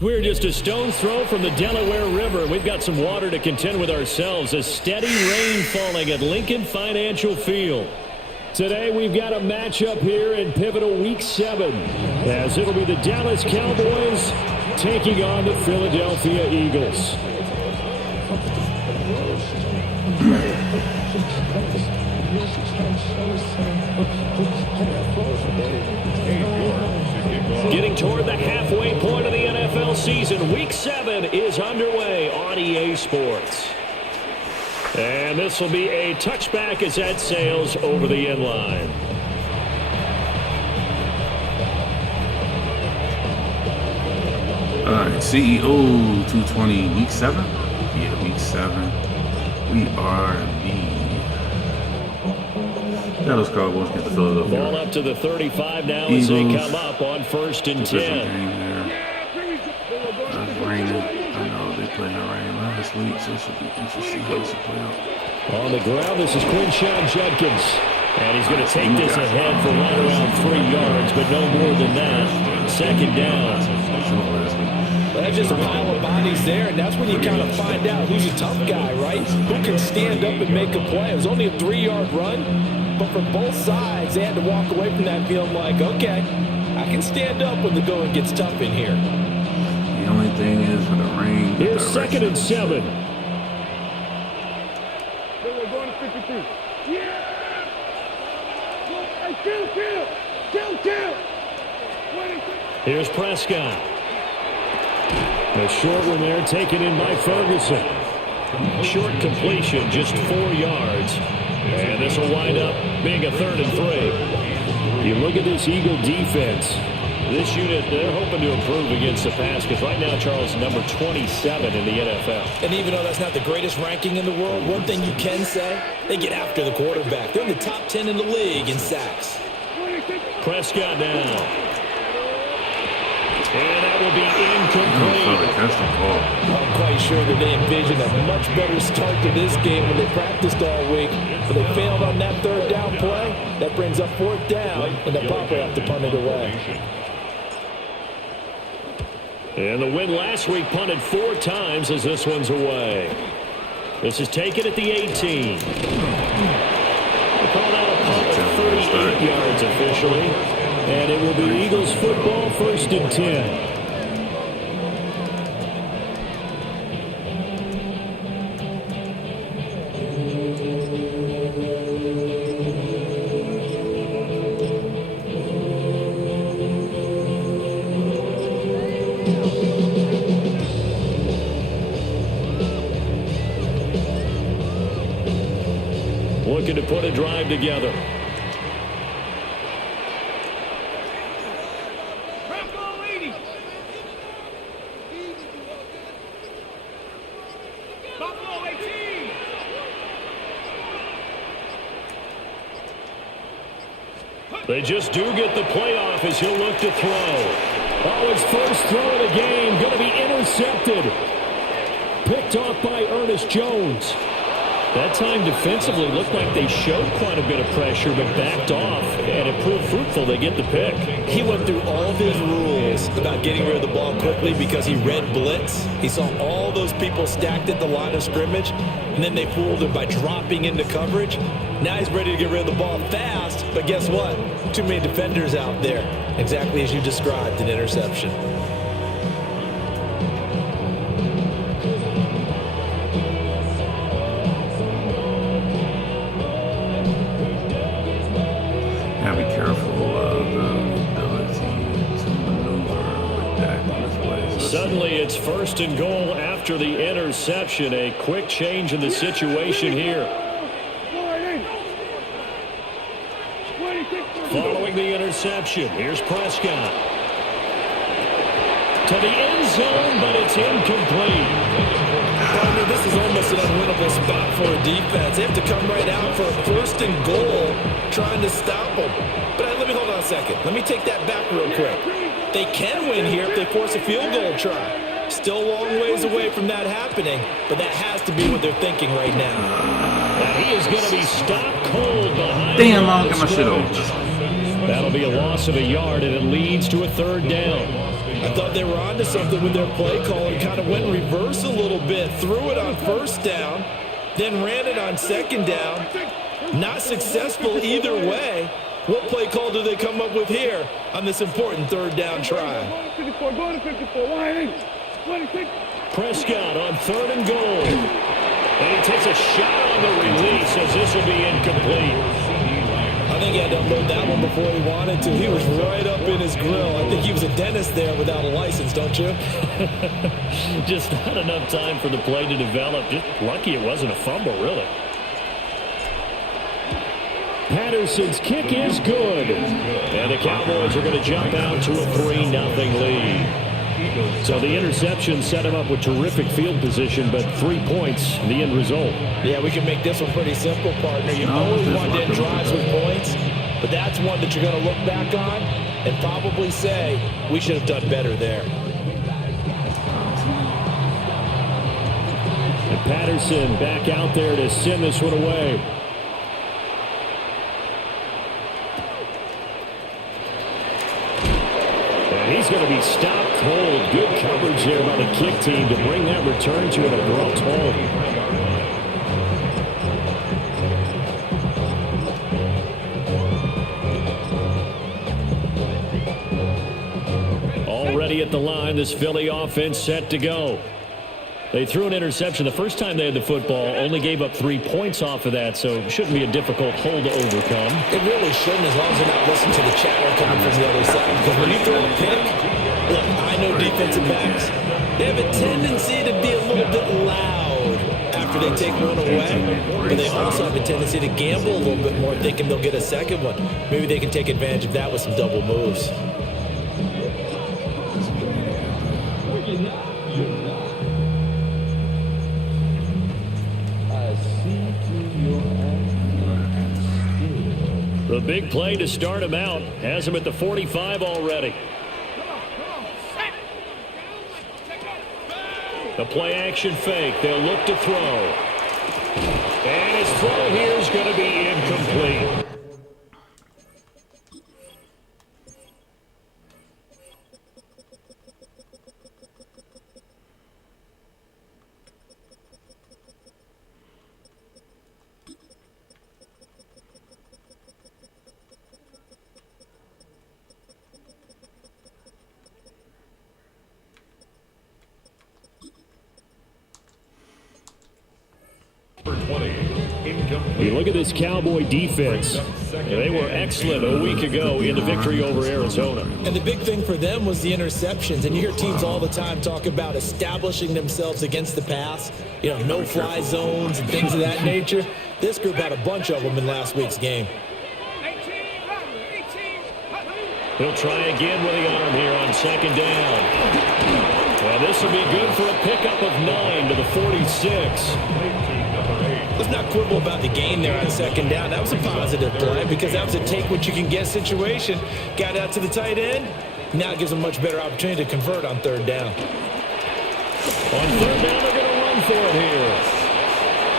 We're just a stone's throw from the Delaware River. We've got some water to contend with ourselves. A steady rain falling at Lincoln Financial Field. Today we've got a matchup here in pivotal Week 7, as it'll be the Dallas Cowboys taking on the Philadelphia Eagles. Getting toward the halfway point of the NFL season, Week 7 is underway on EA Sports. And this will be a touchback as that sails over the end line. All right, CEO 220, Week 7? Yeah, Week 7. We are the Dallas Cowboys get the Philadelphia. Ball up to the 35 now as they come up on 1st and 10. It's raining. I know they played in the rain last week, so it should be interesting how this will play out. On the ground, this is Quinshawn Judkins. And he's going to take this ahead for right around 3 yards, but no more than that. Second down. That's just a pile of bodies there, and that's when you kind of find out who's a tough guy, right? Who can stand up and make a play. It was only a 3-yard run, but for both sides, they had to walk away from that feeling like, okay, I can stand up when the going gets tough in here. The only thing is for the rain. Here's 2nd and 7. We're going to 52. Yeah! Hey, kill! Here's Prescott. A short one there taken in by Ferguson. Short completion, just 4 yards. And this will wind up being a 3rd and 3. You look at this Eagle defense. This unit, they're hoping to improve against the pass because right now, Charles, number 27 in the NFL. And even though that's not the greatest ranking in the world, one thing you can say, they get after the quarterback. They're in the top 10 in the league in sacks. Prescott now. And that will be incomplete. I'm quite sure that they envisioned a much better start to this game when they practiced all week. But they failed on that 3rd down play. That brings up 4th down, and they'll probably have to punt it away. And the win last week punted 4 times as this one's away. This is taken at the 18. They called out a punt of 38 yards officially. And it will be Eagles football, 1st and 10. Looking to put a drive together. They just do get the playoff as he'll look to throw. Oh, his first throw of the game going to be intercepted. Picked off by Ernest Jones. That time defensively looked like they showed quite a bit of pressure but backed off, and it proved fruitful. They get the pick. He went through all of his rules about getting rid of the ball quickly because he read blitz. He saw all those people stacked at the line of scrimmage, and then they fooled him by dropping into coverage. Now he's ready to get rid of the ball fast, but guess what? Too many defenders out there. Exactly as you described, an interception. Be careful of the ability to maneuver with that in this way. Suddenly it's 1st and goal after the interception. A quick change in the situation here. Following the interception, here's Prescott. To the end zone, but it's incomplete. Partner, this is almost an unwinnable spot for a defense. They have to come right out for a 1st and goal trying to stop them. But let me hold on a second. Let me take that back real quick. They can win here if they force a field goal try. Still a long ways away from that happening, but that has to be what they're thinking right now. And he is going to be stopped cold behind. Damn, I'll get my shit over. That'll be a loss of a yard, and it leads to a 3rd down. I thought they were onto something with their play call and kind of went in reverse a little bit. Threw it on first down, then ran it on second down. Not successful either way. What play call do they come up with here on this important third down try? Go to 54. Wide 26. Prescott on 3rd and goal. And he takes a shot on the release as this will be incomplete. I think he had to unload that one before he wanted to. He was right up in his grill. I think he was a dentist there without a license, don't you? Just not enough time for the play to develop. Just lucky it wasn't a fumble, really. Patterson's kick is good. And the Cowboys are going to jump out to a 3-0 lead. So the interception set him up with terrific field position, but 3 points, the end result. Yeah, we can make this one pretty simple, partner. You always want to end drives with points, but that's one that you're going to look back on and probably say, we should have done better there. And Patterson back out there to send this one away. He's going to be stopped cold. Good coverage there by the kick team to bring that return to an abrupt halt. Already at the line, this Philly offense set to go. They threw an interception the first time they had the football, only gave up 3 points off of that, so it shouldn't be a difficult hole to overcome. It really shouldn't, as long as you're not listening to the chatter coming from the other side. Because when you throw a pick, look, I know defensive backs, they have a tendency to be a little bit loud after they take one away, but they also have a tendency to gamble a little bit more, thinking they'll get a second one. Maybe they can take advantage of that with some double moves. The big play to start him out has him at the 45 already. The play action fake. They'll look to throw. And his throw here is going to be incomplete. You look at this Cowboy defense. They were excellent a week ago in the victory over Arizona. And the big thing for them was the interceptions. And you hear teams all the time talk about establishing themselves against the pass. You know, no-fly zones and things of that nature. This group had a bunch of them in last week's game. He'll try again with the arm here on second down. And this will be good for a pickup of 9 to the 46. Let's not quibble about the gain there on second down. That was a positive play because that was a take-what-you-can-get situation. Got out to the tight end. Now it gives them a much better opportunity to convert on third down. On third down, they're going to run for it here.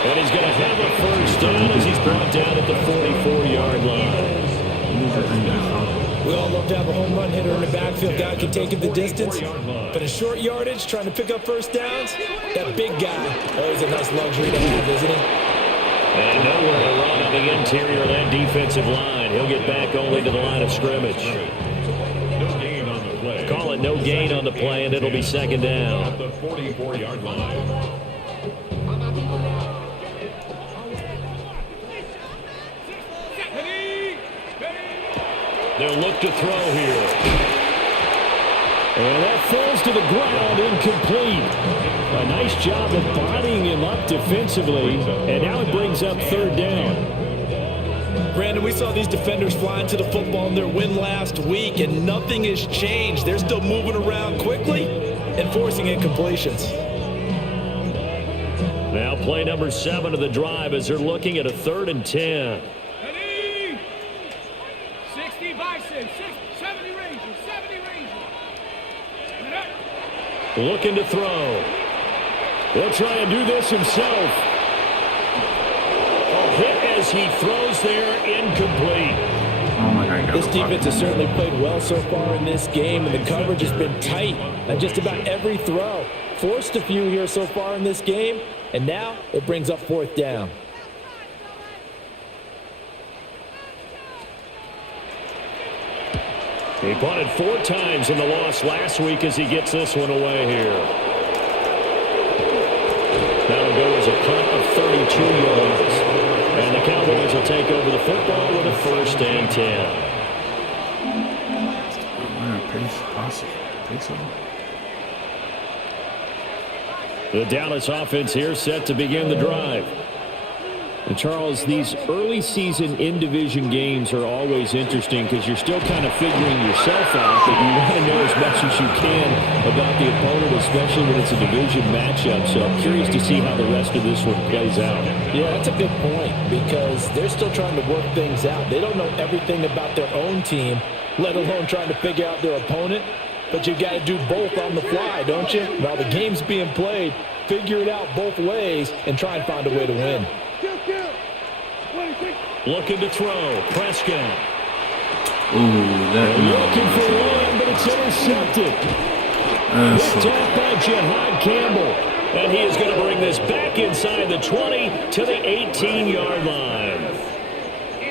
And he's going to have a first down as he's brought down at the 44-yard line. We all love to have a home run hitter in the backfield. Guy can take it the distance. But in short yardage, trying to pick up first downs, that big guy, always a nice luxury to have, isn't he? And nowhere to run on the interior of that defensive line. He'll get back only to the line of scrimmage. Call it no gain on the play, and it'll be second down. The 44-yard line. They'll look to throw here. And that falls to the ground, incomplete. A nice job of bodying him up defensively, and now it brings up third down. Brandon, we saw these defenders flying to the football in their win last week, and nothing has changed. They're still moving around quickly and forcing incompletions. Now play number 7 of the drive as they're looking at a 3rd and 10. 60 Bison, 70 Rangers, 70 Rangers. Looking to throw. He'll try and do this himself. A hit as he throws there, incomplete. Oh my God, This defense has certainly played well so far in this game, and the coverage has been tight on just about every throw. Forced a few here so far in this game, and now it brings up 4th down. He punted 4 times in the loss last week as he gets this one away here. That'll go as a punt of 32 yards. And the Cowboys will take over the football with a 1st and 10. Pace on. The Dallas offense here set to begin the drive. And Charles, these early season in-division games are always interesting because you're still kind of figuring yourself out, but you want to know as much as you can about the opponent, especially when it's a division matchup. So I'm curious to see how the rest of this one plays out. Yeah, that's a good point because they're still trying to work things out. They don't know everything about their own team, let alone trying to figure out their opponent. But you've got to do both on the fly, don't you? While the game's being played, figure it out both ways and try and find a way to win. Looking to throw. Prescott. Looking for one, but it's intercepted. Picked off by Jihad Campbell. And he is going to bring this back inside the 20 to the 18-yard line.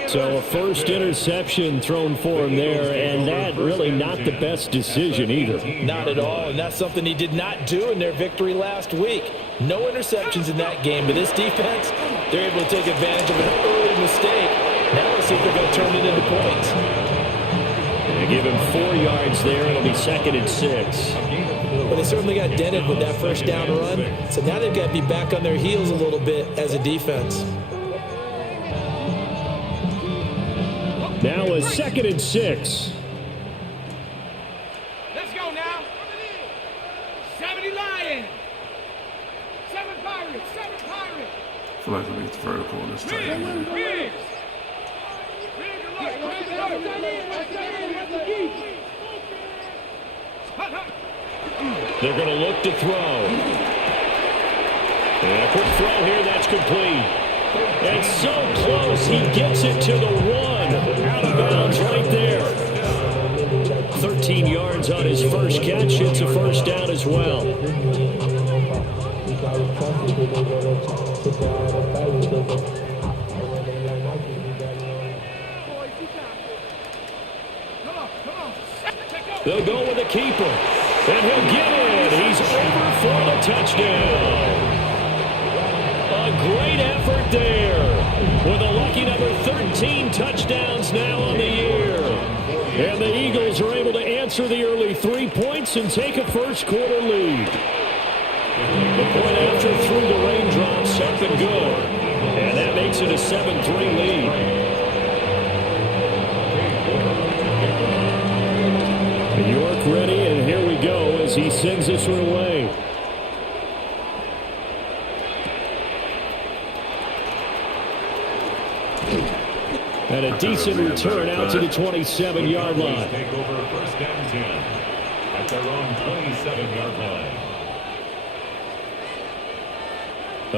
So a first interception thrown for him there, and that really not the best decision either. Not at all, and that's something he did not do in their victory last week. No interceptions in that game, but this defense, they're able to take advantage of an early mistake. Now let's see if they're going to turn it into points. They give him 4 yards there. It'll be 2nd and 6. But they certainly got dented with that first down run, so now they've got to be back on their heels a little bit as a defense. Now a 2nd and 6. Let's go now. 70 Lions. 7 Pirates. 7 Pirates. I feel like we get vertical this time. Biggs. They're going to look to throw. And a quick throw here, that's complete. And so close, he gets it to the 1. Out of bounds right there. 13 yards on his first catch. It's a first down as well. They'll go with a keeper. And he'll get it. He's over for the touchdown. A great effort there. With a lucky number 13 touchdowns now on the year. And the Eagles are able to answer the early 3 points and take a first quarter lead. The point after through the raindrops, up and good. And that makes it a 7-3 lead. York ready, and here we go as he sends this one away. And a decent return out to the 27-yard line. Take over 1st and 10 at their own 27-yard line.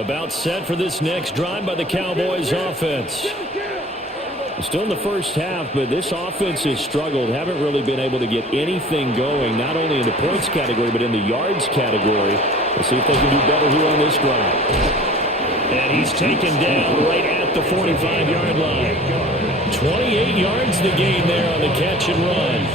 About set for this next drive by the Cowboys offense. Still in the first half, but this offense has struggled. Haven't really been able to get anything going, not only in the points category, but in the yards category. Let's see if they can do better here on this drive. And he's taken down right at the 45-yard line. 28 yards the gain there on the catch and run.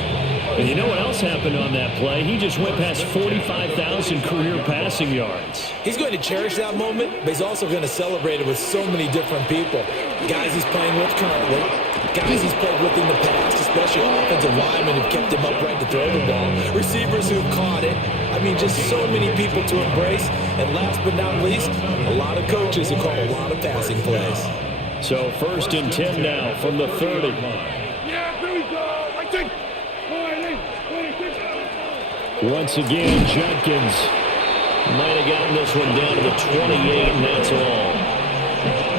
And you know what else happened on that play? He just went past 45,000 career passing yards. He's going to cherish that moment, but he's also going to celebrate it with so many different people. Guys he's playing with currently, guys he's played with in the past, especially offensive linemen who've kept him upright to throw the ball, receivers who've caught it. I mean, just so many people to embrace. And last but not least, a lot of coaches who call a lot of passing plays. So 1st and 10 now from the 30. Yeah, here we go. I think. Once again, Judkins might have gotten this one down to the 28, and that's all.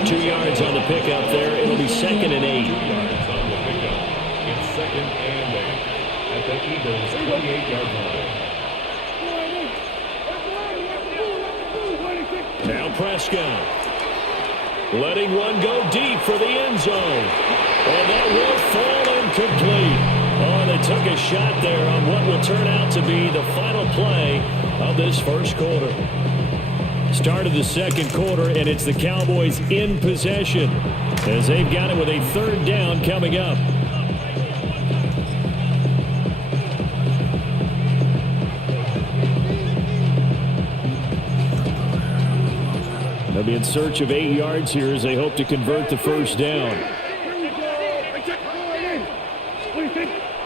2 yards on the pickup there. It'll be 2nd and 8. 2 yards on the pickup. It's 2nd and 8 at the Eagles' 28-yard line. Now Prescott. letting one go deep for the end zone. And that will fall incomplete. Oh, they took a shot there on what will turn out to be the final play of this first quarter. Start of the second quarter, and it's the Cowboys in possession as they've got it with a third down coming up. They'll be in search of 8 yards here as they hope to convert the first down.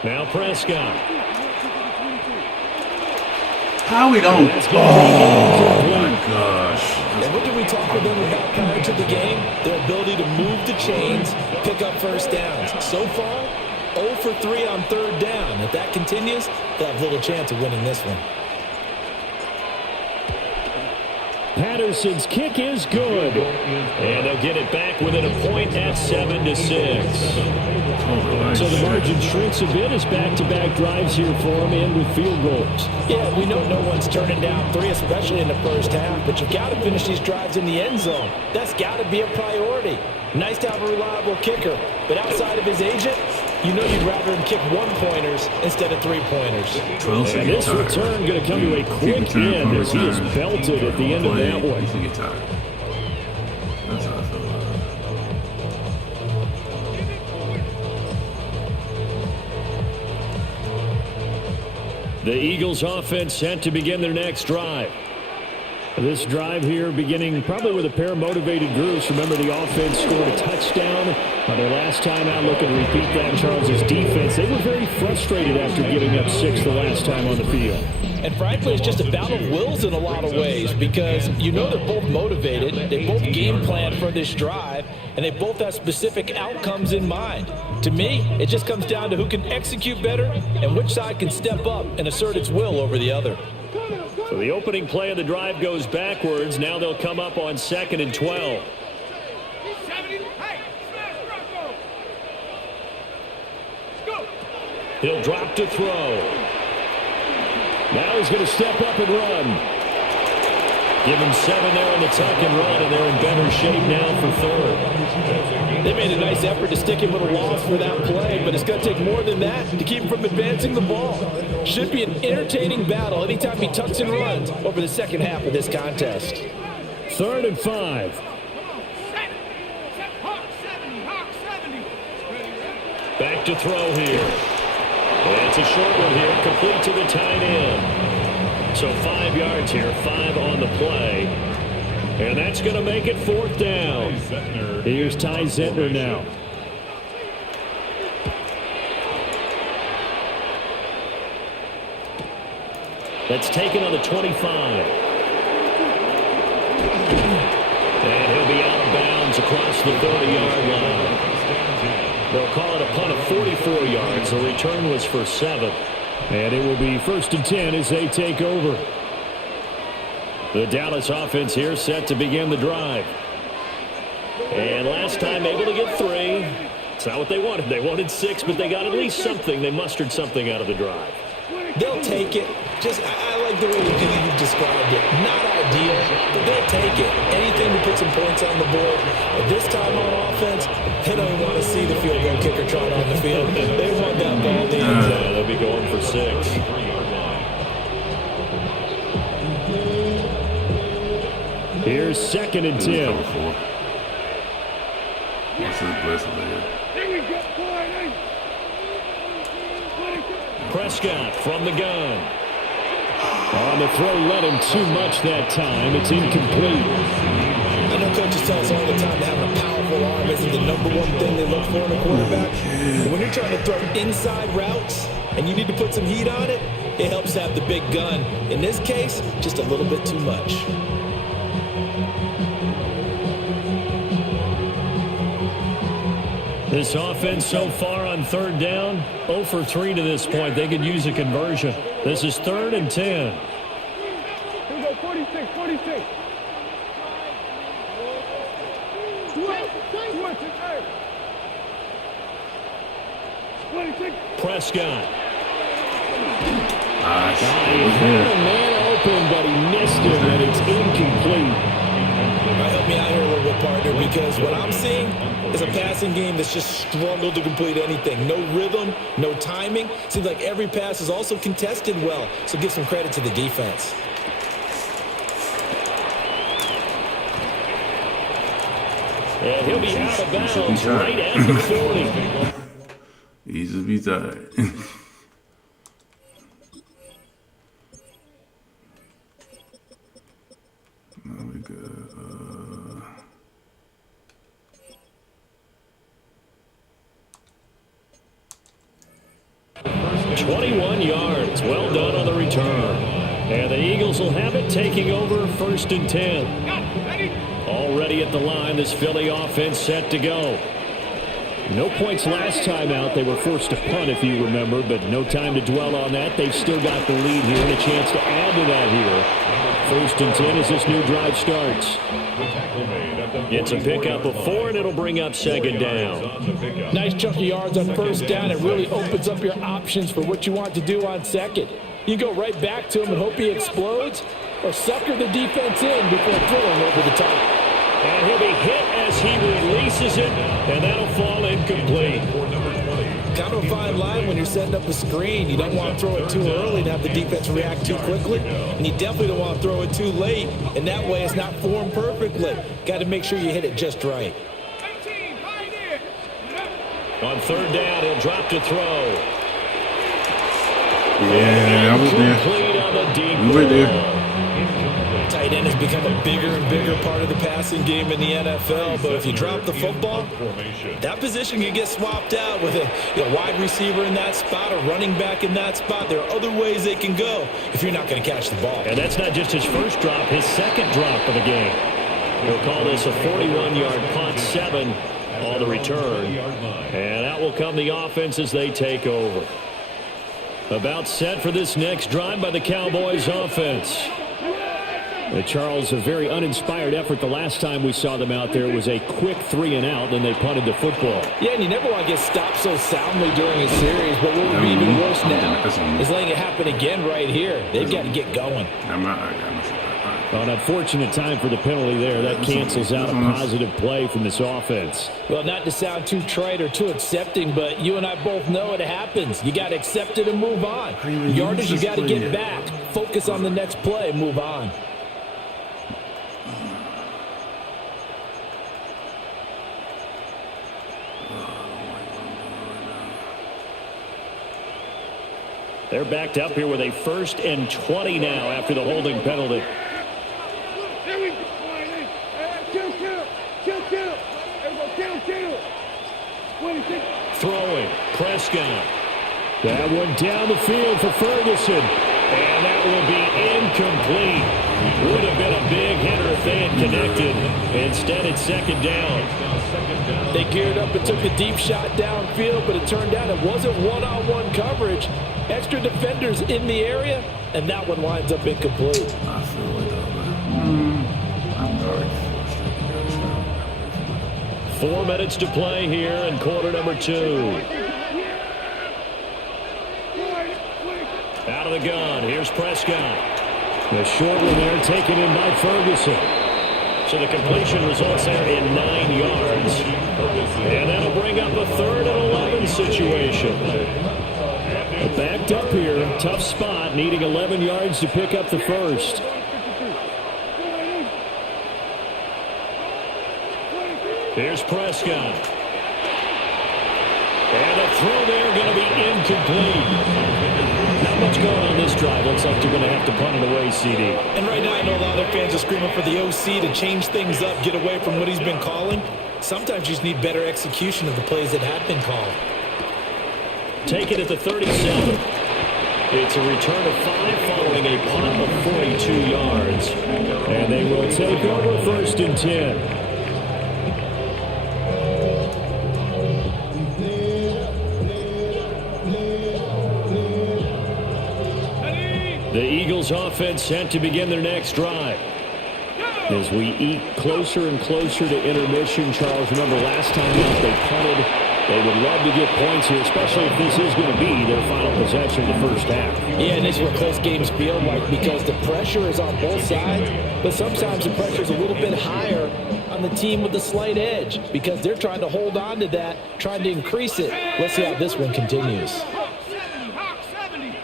Now Prescott. How we don't? Oh my gosh. And what did we talk with them about prior to the game? Their ability to move the chains, pick up first downs. So far, 0 for 3 on third down. If that continues, they'll have little chance of winning this one. Patterson's kick is good. And they'll get it back within a point at 7-6. So the margin shrinks a bit as back-to-back drives here for them and with field goals. Yeah, we know no one's turning down 3, especially in the first half, but you've got to finish these drives in the end zone. That's got to be a priority. Nice to have a reliable kicker, but outside of his agent, you know you'd rather him kick 1-pointers instead of 3-pointers. And this return going to come to a quick end as he is belted at the end of that one. You should get tired. That's how I feel about it. The Eagles offense set to begin their next drive. This drive here beginning probably with a pair of motivated groups. Remember, the offense scored a touchdown on their last time out. Looking to repeat that. Charles's defense, they were very frustrated after giving up 6 the last time on the field. And frankly, it's just a battle of wills in a lot of ways because you know they're both motivated. They both game plan for this drive, and they both have specific outcomes in mind. To me, it just comes down to who can execute better and which side can step up and assert its will over the other. So the opening play of the drive goes backwards. Now they'll come up on 2nd and 12. He'll drop to throw. Now he's going to step up and run. Give him 7 there on the tuck and run, and they're in better shape now for third. They made a nice effort to stick him with a loss for that play, but it's going to take more than that to keep him from advancing the ball. Should be an entertaining battle anytime he tucks and runs over the second half of this contest. 3rd and 5. Back to throw here. And it's a short one here, complete to the tight end. So 5 yards here, 5 on the play. And that's going to make it 4th down. Here's Ty Zentner now. That's taken on the 25. And he'll be out of bounds across the 30-yard line. They'll call it a punt of 44 yards. The return was for 7. And it will be 1st and 10 as they take over. The Dallas offense here set to begin the drive. And last time able to get 3. It's not what they wanted. They wanted 6, but they got at least something. They mustered something out of the drive. They'll take it. I like the way you described it. Not ideal, but they'll take it. Anything to put some points on the board. But this time on offense, they don't want to see the field goal kicker trot on the field. They want that ball in the end zone. They'll be going for 6. Here's 2nd and 10. Prescott from the gun. On the throw, let him too much that time. It's incomplete. I know coaches tell us all the time that having a powerful arm isn't the #1 thing they look for in a quarterback. But when you're trying to throw inside routes and you need to put some heat on it, it helps to have the big gun. In this case, just a little bit too much. This offense so far on 3rd down, 0 for 3 to this point. They could use a conversion. This is 3rd and 10. Here we go, 46, 46. Prescott. He had a man open, but he missed him, and it's incomplete. Help me out here a little bit, partner, because what I'm seeing is a passing game that's just struggled to complete anything. No rhythm, no timing. Seems like every pass is also contested well, so give some credit to the defense. And he'll be out of bounds right at the 40. He just be tired. There we go. 21 yards. Well done on the return. And the Eagles will have it, taking over 1st and 10. Already at the line, this Philly offense set to go. No points last time out. They were forced to punt, if you remember, but no time to dwell on that. They've still got the lead here and a chance to add to that here. 1st and 10 as this new drive starts. It's a pickup of 4, and it'll bring up 2nd down. Nice chunk of yards on 1st down. It really opens up your options for what you want to do on 2nd. You go right back to him and hope he explodes, or sucker the defense in before throwing over the top. And he'll be hit as he releases it, and that'll fall incomplete. Kind of a fine line when you're setting up a screen. You don't want to throw it too early and have the defense react too quickly. And you definitely don't want to throw it too late. And that way it's not formed perfectly. Got to make sure you hit it just right. On 3rd down, he'll drop to throw. Yeah, I was there. We were there. Tight end has become a bigger and bigger part of the passing game in the NFL, but if you drop the football, that position can get swapped out with a wide receiver in that spot, a running back in that spot. There are other ways they can go if you're not going to catch the ball. And that's not just his first drop, his 2nd drop of the game. He'll call this a 41-yard punt, 7 on the return. And out will come the offense as they take over. About set for this next drive by the Cowboys offense. Charles, a very uninspired effort the last time we saw them out there. It was a quick 3 and out, then they punted the football. Yeah, and you never want to get stopped so soundly during a series, but what would be even worse now is letting it happen again right here. They've got to get going. An unfortunate time for the penalty there. That cancels out a positive play from this offense. Well, not to sound too trite or too accepting, but you and I both know it happens. You got to accept it and move on. Yardage, you got to get back. Focus on the next play, move on. They're backed up here with a 1st and 20 now after the holding penalty. Throwing, Prescott. That one down the field for Ferguson. And that will be incomplete. Would have been a big hitter if they had connected. Instead, it's 2nd down. They geared up and took a deep shot downfield, but it turned out it wasn't one-on-one coverage. Extra defenders in the area, and that one winds up incomplete. I feel like I'm very frustrated. 4 minutes to play here in quarter number 2. Out of the gun, here's Prescott. The short one there taken in by Ferguson. So the completion results there in 9 yards. And that'll bring up a 3rd and 11 situation. Backed up here, tough spot, needing 11 yards to pick up the 1st. Here's Prescott. And the throw there going to be incomplete. Not much going on this drive. Looks like they're going to have to punt it away, CD. And right now I know a lot of their fans are screaming for the OC to change things up, get away from what he's been calling. Sometimes you just need better execution of the plays that have been called. Take it at the 37. It's a return of 5 following a punt of 42 yards. And they will take over 1st and 10. The Eagles offense set to begin their next drive. As we eat closer and closer to intermission, Charles, remember last time out they punted. They would love to get points here, especially if this is going to be their final possession of the first half. Yeah, and this is what close games feel like because the pressure is on both sides, but sometimes the pressure is a little bit higher on on the team with the slight edge because they're trying to hold on to that, trying to increase it. Let's see how this one continues. Hawk 70.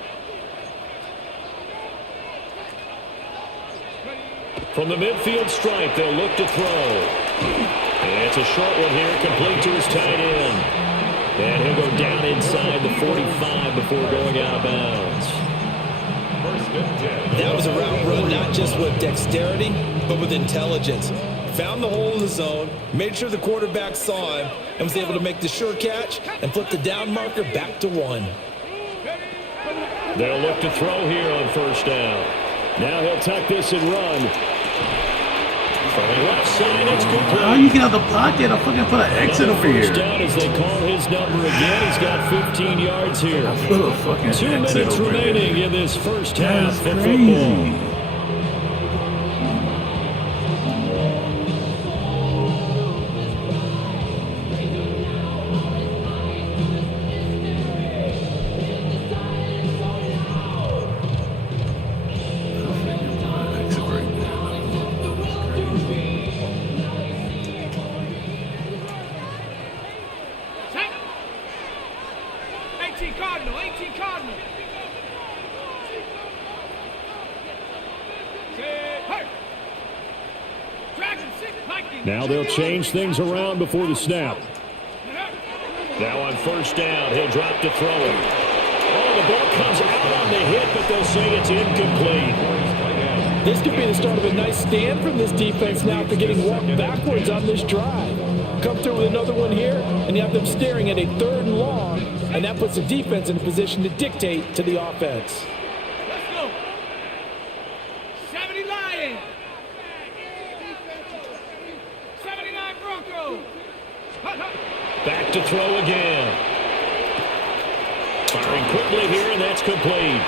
From the midfield stripe, they'll look to throw. And it's a short one here, complete to his tight end. And he'll go down inside the 45 before going out of bounds. That was a route run not just with dexterity, but with intelligence. Found the hole in the zone, made sure the quarterback saw him, and was able to make the sure catch and flip the down marker back to 1. They'll look to throw here on first down. Now he'll tuck this and run. From the left side, it's complete. How you get out the pocket? I fucking put an exit over here. First down as they call his number again. He's got 15 yards here. Put a fucking 2 exit minutes over remaining here. in this first half That's of crazy. football. Exit right there. 18 Cardinal. Hey. Dragon 6 Viking. Now they'll change things around before the snap. Now on first down, he'll drop to throw it. Oh, the ball comes out on the hit, but they'll say it's incomplete. This could be the start of a nice stand from this defense now after getting walked backwards on this drive. Come through with another one here, and you have them staring at a 3rd and long, and that puts the defense in a position to dictate to the offense. Let's go. 70 Lions. 79 Broncos. Back to throw again. Firing quickly here, and that's complete.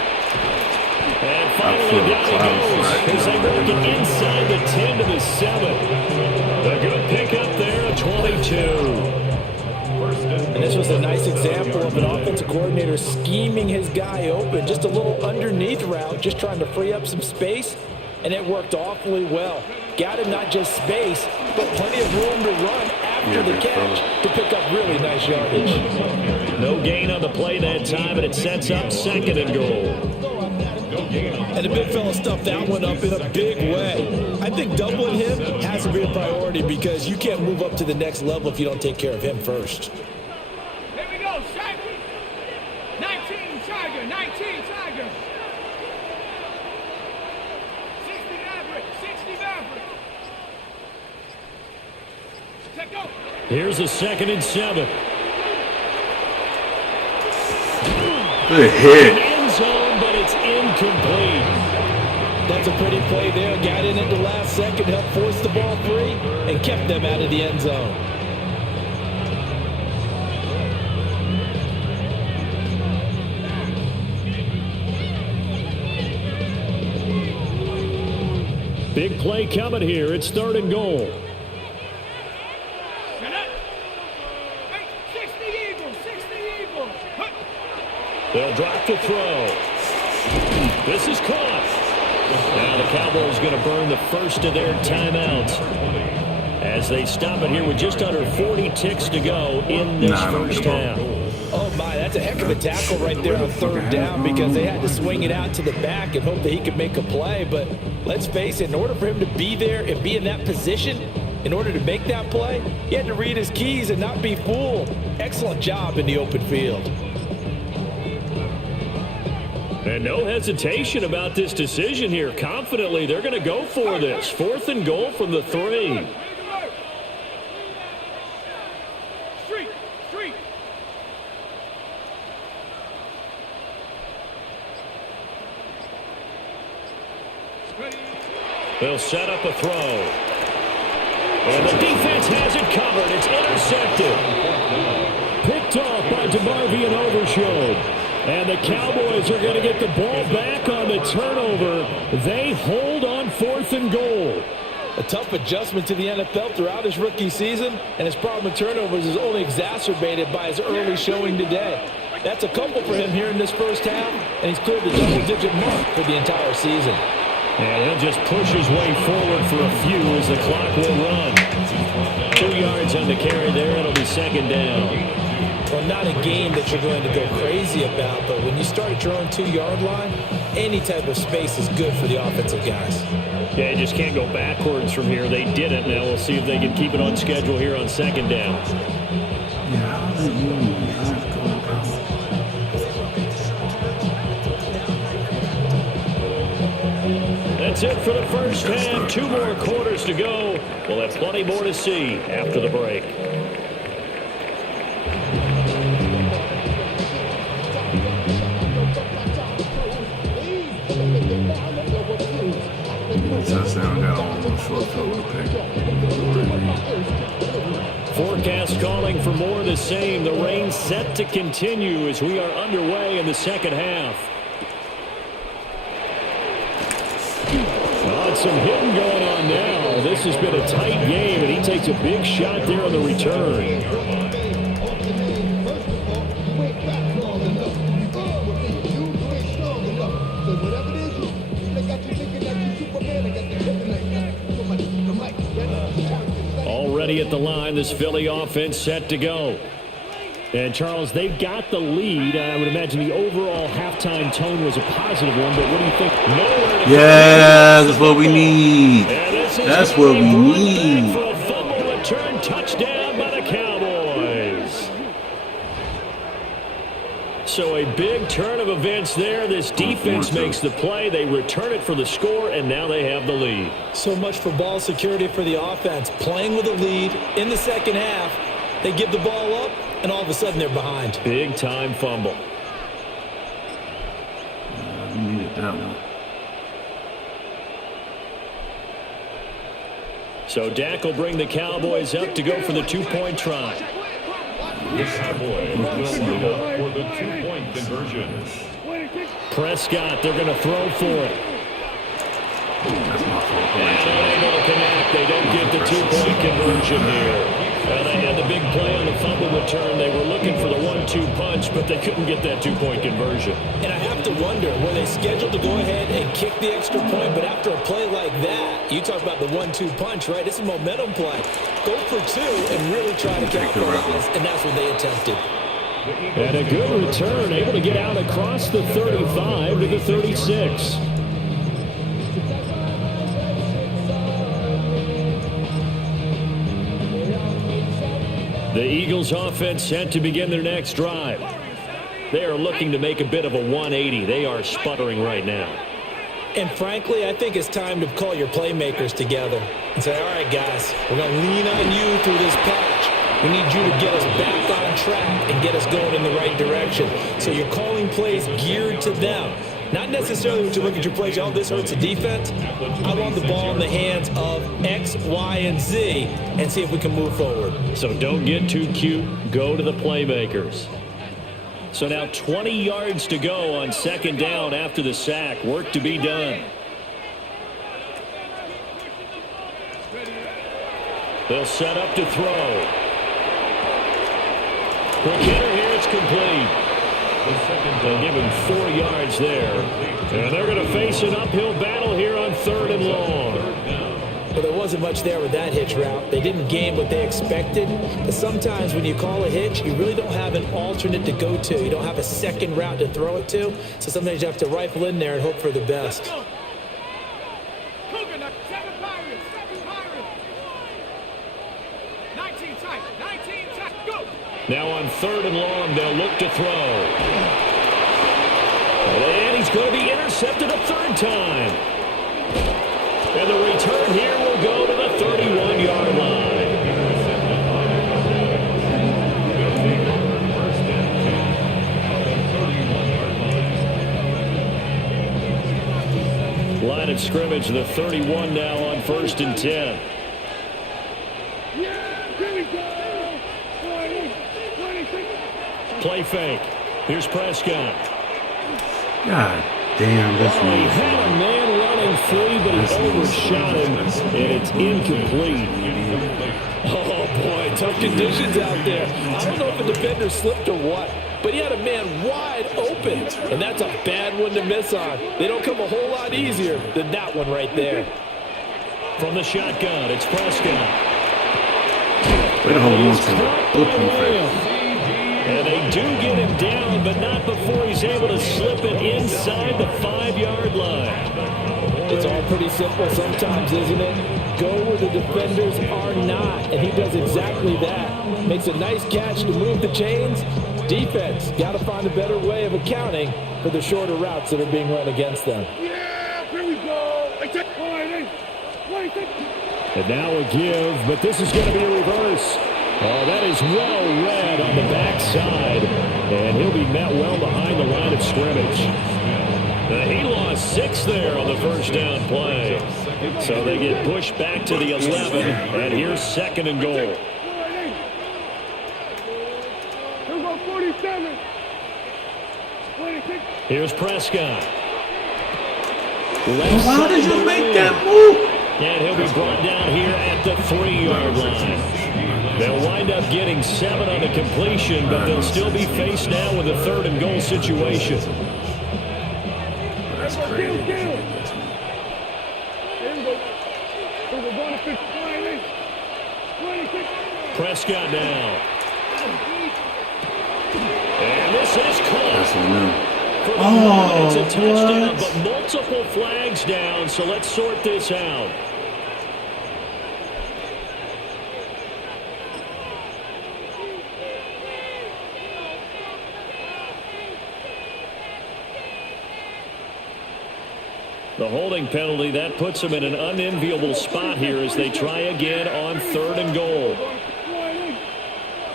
And finally down he goes as they work it inside the 10 to the 7. A good pickup there, a 22. And this was a nice example of an offensive coordinator scheming his guy open. Just a little underneath route, just trying to free up some space, and it worked awfully well. Got him not just space, but plenty of room to run after the catch to pick up really nice yardage. No gain on the play that time, and it sets up 2nd and goal. And the big fella stuffed that one up in a big way. I think doubling him has to be a priority because you can't move up to the next level if you don't take care of him first. Here we go, Tiger. 19 Tiger. 60 Maverick. Take go. Here's a 2nd and 7. Good hit. End zone, but it's incomplete. That's a pretty play there. Got in at the last second, helped force the ball free, and kept them out of the end zone. Big play coming here. It's 3rd and goal. Shut up. Hey, 60 Eagles. They'll drop to throw. This is caught. Now the Cowboys going to burn the first of their timeouts as they stop it here with just under 40 ticks to go in this first half. Oh, my, that's a heck of a tackle right there on 3rd down because they had to swing it out to the back and hope that he could make a play. But let's face it, in order for him to be there and be in that position, in order to make that play, he had to read his keys and not be fooled. Excellent job in the open field. And no hesitation about this decision here. Confidently, they're going to go for this. 4th and goal from the 3. Street. They'll set up a throw. And the defense has it covered. It's intercepted. Picked off by DeMarvion Overshown. And the Cowboys are going to get the ball back on the turnover. They hold on 4th and goal. A tough adjustment to the NFL throughout his rookie season, and his problem with turnovers is only exacerbated by his early showing today. That's a couple for him here in this first half, and he's cleared the double-digit mark for the entire season. And he'll just push his way forward for a few as the clock will run. 2 yards on the carry there. It'll be second down. Well, not a game that you're going to go crazy about, but when you start at your own 2-yard line, any type of space is good for the offensive guys. Yeah, you just can't go backwards from here. They did it. Now we'll see if they can keep it on schedule here on second down. Yeah, how did you not go about? That's it for the first half. 2 more quarters to go. We'll have plenty more to see after the break. Touchdown got on a short field pick. Forecast calling for more of the same. The rain set to continue as we are underway in the second half. Some hitting going on now. This has been a tight game, and he takes a big shot there on the return. Already at the line, this Philly offense set to go. And, Charles, they've got the lead. I would imagine the overall halftime tone was a positive one, but what do you think? Yeah, that's what we need. That's what we need. For a fumble return touchdown by the Cowboys. So a big turn of events there. This defense makes the play. They return it for the score, and now they have the lead. So much for ball security for the offense. Playing with a lead in the second half, they give the ball up, and all of a sudden they're behind. Big time fumble. We needed that one. So Dak will bring the Cowboys up to go for the 2-point try. The Cowboys will line up for the 2-point conversion. Prescott, they're going to throw for it. That's my fault. Unable to connect. They don't get the 2-point conversion here. They had the big play on the fumble return. They were looking for the 1-2 punch, but they couldn't get that 2-point conversion. And I have to wonder, were they scheduled to go ahead and kick the extra point, but after a play like that, you talk about the 1-2 punch, right? It's a momentum play. Go for 2 and really try to capitalize, and that's what they attempted. And a good return, able to get out across the 35 to the 36. The Eagles offense set to begin their next drive. They are looking to make a bit of a 180. They are sputtering right now. And frankly, I think it's time to call your playmakers together and say, all right, guys, we're going to lean on you through this patch. We need you to get us back on track and get us going in the right direction. So you're calling plays geared to them. Not necessarily when you look at your plays, oh, this hurts the defense. I want the ball in the hands of X, Y, and Z and see if we can move forward. So don't get too cute. Go to the playmakers. So now 20 yards to go on second down after the sack. Work to be done. They'll set up to throw. Quick hitter here. It's complete. They'll give him 4 yards there. And they're going to face an uphill battle here on 3rd and long. Well, there wasn't much there with that hitch route. They didn't gain what they expected. But sometimes when you call a hitch, you really don't have an alternate to go to. You don't have a second route to throw it to. So sometimes you have to rifle in there and hope for the best. Cougar, 7 Pirates, 7 Pirates. 19 tight, 19 tight, go. Now on 3rd and long, they'll look to throw. And he's going to be intercepted a 3rd time. And the return here will go to the 31-yard line. Line of scrimmage, the 31 now on 1st and 10. Play fake. Here's Prescott. God damn, this He one. had a man running free, but he overshot him, and it's incomplete. Oh, boy, tough conditions out there. I don't know if the defender slipped or what. but he had a man wide open, and that's a bad one to miss on. They don't come a whole lot easier than that one right there. From the shotgun, it's Prescott. Way to hold on to it. Open face. And they do get him down, but not before he's able to slip it inside the 5-yard line. It's all pretty simple sometimes, isn't it? Go where the defenders are not, and he does exactly that. Makes a nice catch to move the chains. Defense got to find a better way of accounting for the shorter routes that are being run against them. Yeah, here we go. And now a give, but this is going to be a reverse. Oh, that is well read on the backside, and he'll be met well behind the line of scrimmage. He lost 6 there on the first down play. So they get pushed back to the 11, and here's 2nd and goal. Here we go, 47. 26. Here's Prescott. Why did you make that move? And he'll be brought down here at the 3-yard line. They'll wind up getting 7 on the completion, but they'll still be faced now with a 3rd and goal situation. That's crazy. Here we go. Here we go, going to 50. 26. Prescott now. And this is caught. That's on them. For the moment, it's a touchdown, but multiple flags down, so let's sort this out. The holding penalty, that puts them in an unenviable spot here as they try again on 3rd and goal.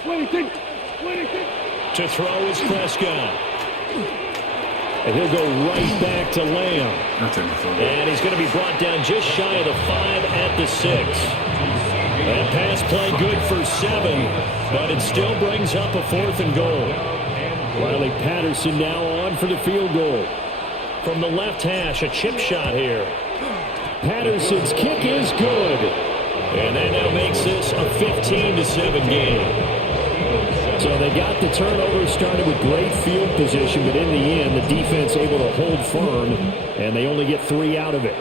26. To throw is Prescott. And he'll go right back to Lamb. And he's going to be brought down just shy of the 5 at the 6. That pass play good for 7, but it still brings up a 4th and goal. Riley Patterson now on for the field goal. From the left hash, a chip shot here. Patterson's kick is good. And that now makes this a 15-7 game. So they got the turnover started with great field position, but in the end, the defense able to hold firm, and they only get 3 out of it.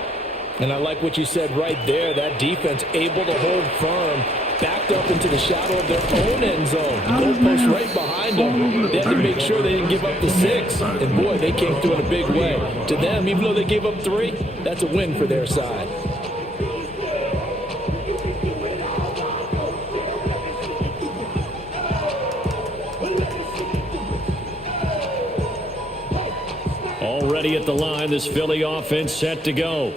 And I like what you said right there. That defense able to hold firm, backed up into the shadow of their own end zone. Goalpost right behind them. They had to make sure they didn't give up the 6. And boy, they came through in a big way. To them, even though they gave up 3, that's a win for their side. Already at the line, this Philly offense set to go.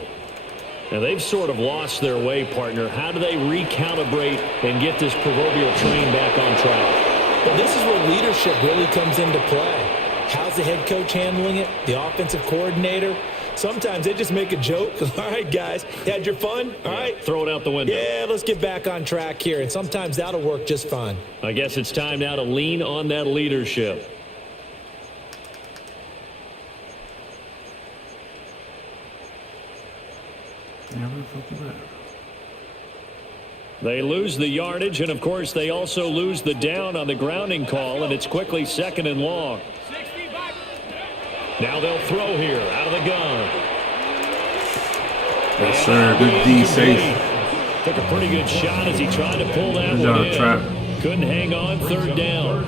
And they've sort of lost their way, partner. How do they recalibrate and get this proverbial train back on track? Well, this is where leadership really comes into play. How's the head coach handling it? The offensive coordinator? Sometimes they just make a joke. All right, guys, had your fun? All right. Throw it out the window. Yeah, let's get back on track here. And sometimes that'll work just fine. I guess it's time now to lean on that leadership. They lose the yardage, and of course they also lose the down on the grounding call, and it's quickly 2nd and long. Now they'll throw here out of the gun. Yes, sir. Good D, safe. Took a pretty good shot as he tried to pull that one in. Trap. Couldn't hang on, 3rd down.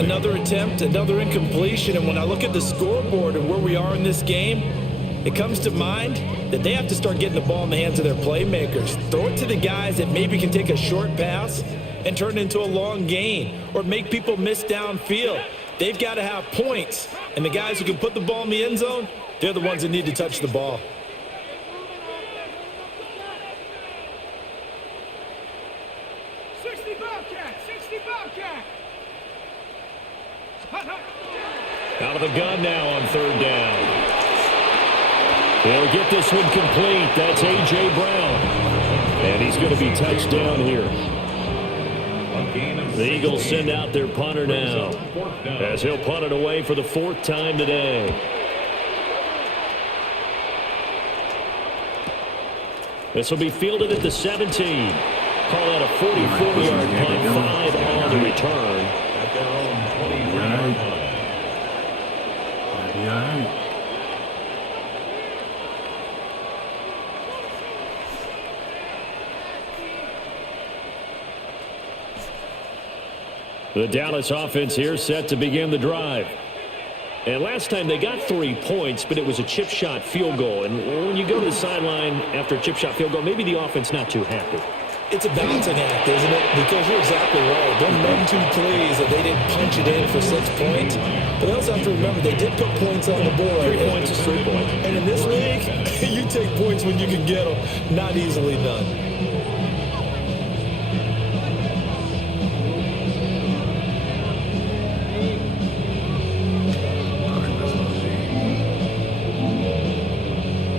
Another attempt, another incompletion, and when I look at the scoreboard and where we are in this game, it comes to mind that they have to start getting the ball in the hands of their playmakers. Throw it to the guys that maybe can take a short pass and turn it into a long gain or make people miss downfield. They've got to have points, and the guys who can put the ball in the end zone, they're the ones that need to touch the ball. Out of the gun now on 3rd down. He'll get this one complete. That's A.J. Brown. And he's going to be touched down here. The Eagles send out their punter now, as he'll punt it away for the 4th time today. This will be fielded at the 17. Call that a 44-yard punt, 5 on the return. right. The Dallas offense here set to begin the drive. And last time they got 3 points, but it was a chip shot field goal. And when you go to the sideline after a chip shot field goal, maybe the offense not too happy. It's a balancing act, isn't it? Because you're exactly right. They're none too pleased that they didn't punch it in for 6 points. But they also have to remember they did put points on the board. 3 points is 3 points. And in this league, you take points when you can get them. Not easily done.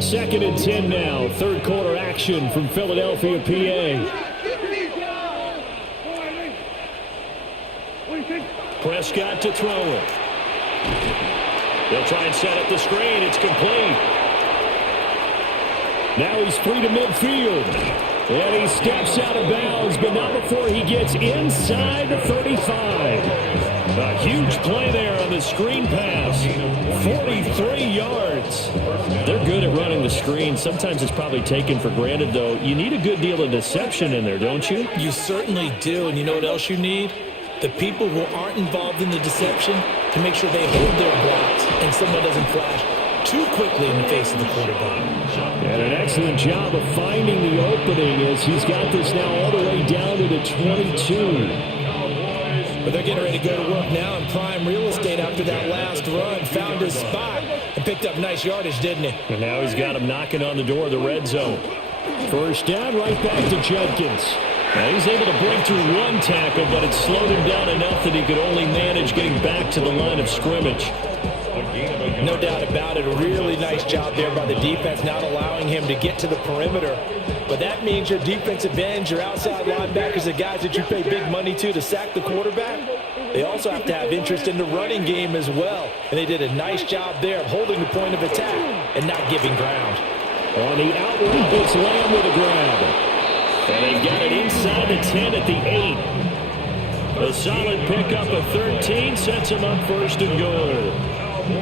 Second and 10 now. Third quarter action from Philadelphia, PA. Prescott to throw it. They'll try and set up the screen. It's complete. Now he's free to midfield. And he steps out of bounds, but not before he gets inside the 35. A huge play there on the screen pass. 43 yards. They're good at running the screen. Sometimes it's probably taken for granted, though. You need a good deal of deception in there, don't you? You certainly do. And you know what else you need? The people who aren't involved in the deception to make sure they hold their blocks and someone doesn't flash too quickly in the face of the quarterback. And an excellent job of finding the opening as he's got this now all the way down to the 22. But they're getting ready to go to work now in prime real estate after that last run. Found his spot and picked up nice yardage, didn't he? And now he's got him knocking on the door of the red zone. First down, right back to Judkins. Now he's able to break through one tackle, but it slowed him down enough that he could only manage getting back to the line of scrimmage. No doubt about it. A really nice job there by the defense, not allowing him to get to the perimeter. But that means your defensive ends, your outside linebackers, the guys that you pay big money to sack the quarterback, they also have to have interest in the running game as well. And they did a nice job there of holding the point of attack and not giving ground. On the out route, it's Lamb with a grab. And they got it inside the 10 at the 8. A solid pickup of 13 sets him up first and goal.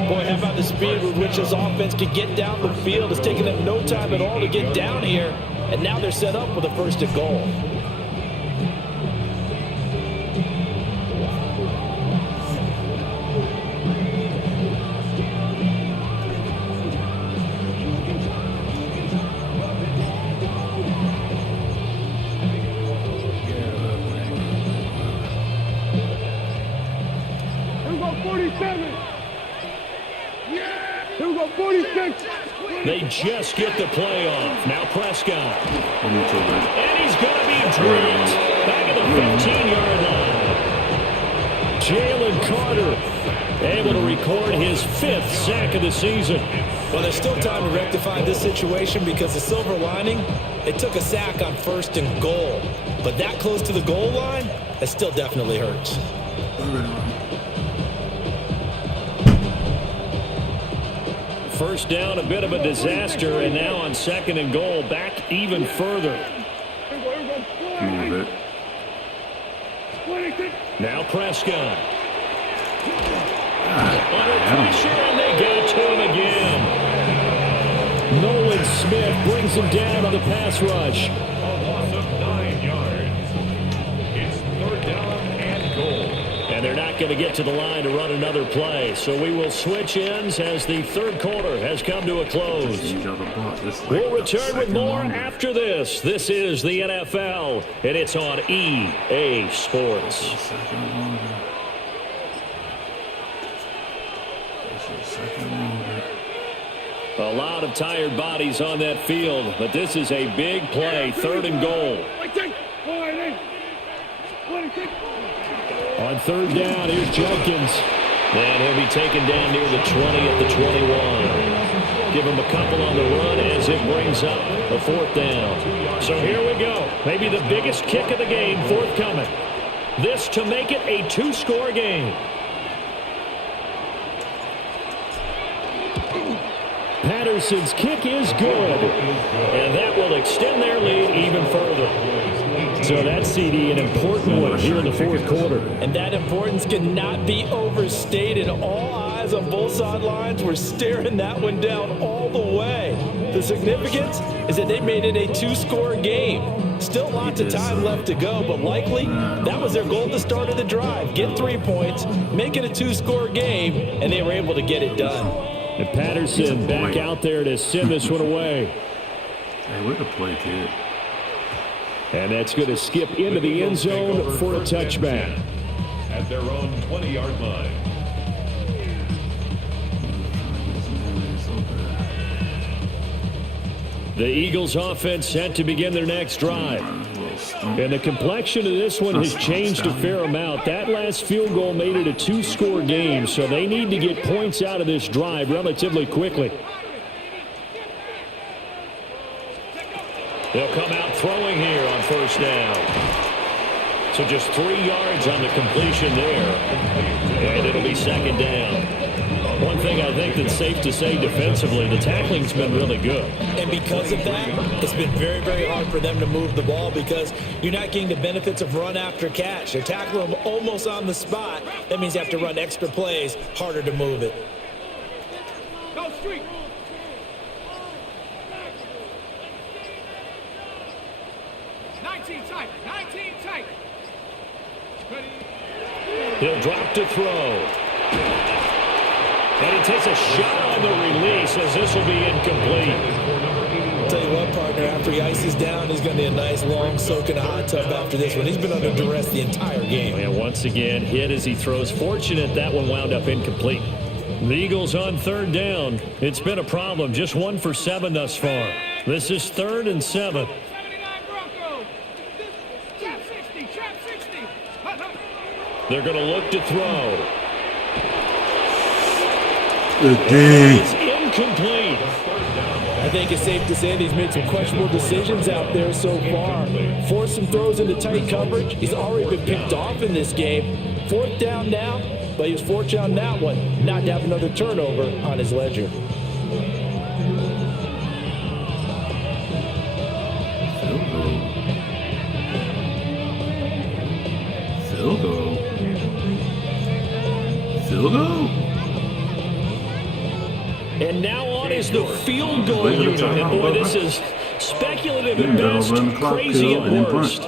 Boy, how about the speed with which this offense can get down the field? It's taken them no time at all to get down here. And now they're set up with a first and goal. Here we go, 47. Here we go, 46. They just get the play off. Now Prescott. Let me tell you. And he's going to be dropped back at the 15-yard line. Jalen Carter able to record his 5th sack of the season. Well, there's still time to rectify this situation because the silver lining, they took a sack on first and goal. But that close to the goal line, that still definitely hurts. First down, a bit of a disaster, and now on second and goal, back even further. Move it. Now Prescott. Under pressure, and they got to him again. Nolan Smith brings him down on the pass rush. A loss of 9 yards. It's third down and goal. And they're not going to get to the line to run another play. So we will switch ends as the third quarter has come to a close. We'll return with more after this. This is the NFL, and it's on EA Sports. A lot of tired bodies on that field, but this is a big play, third and goal. On third down, here's Judkins. And he'll be taken down near the 20 at the 21. Give him a couple on the run as it brings up a fourth down. So here we go. Maybe the biggest kick of the game forthcoming. This to make it a 2-score game. Patterson's kick is good. And that will extend their lead even further. So that's, CD, an important one here in the fourth quarter. And that importance cannot be overstated. All eyes guys on both sidelines were staring that one down all the way. The significance is that they made it a 2-score game. Still lots of time left to go, but likely that was their goal at the start of the drive. Get 3 points, make it a 2-score game, and they were able to get it done. And Patterson back out there to send this one away. Hey, what a play, kid. And that's going to skip into the end zone for a touchback. At their own 20-yard line. The Eagles offense set to begin their next drive. And the complexion of this one has changed a fair amount. That last field goal made it a 2-score game, so they need to get points out of this drive relatively quickly. They'll come out throwing here on first down. So just 3 yards on the completion there. And it'll be second down. One thing I think that's safe to say defensively, the tackling's been really good. And because of that, it's been very, very hard for them to move the ball because you're not getting the benefits of run after catch. They're tackling them almost on the spot. That means you have to run extra plays, harder to move it. Go street. Tight. 19 tight. Ready. He'll drop to throw. And he takes a shot on the release as this will be incomplete. I'll tell you what, partner, after he ices down, he's going to be a nice long soak in a hot tub after this one. He's been under duress the entire game. And once again, hit as he throws. Fortunate that one wound up incomplete. The Eagles on third down. It's been a problem. Just 1 for 7 thus far. This is 3rd and 7. 79 Broncos. Trap 60. Trap 60. They're going to look to throw. It's incomplete. I think it's safe to say that he's made some questionable decisions out there so far. Forced some throws into tight coverage. He's already been picked off in this game. 4th down now, but he was fortunate on that one not to have another turnover on his ledger. Field goal. And now on is the field goal unit. And boy, this is speculative at best, crazy at worst.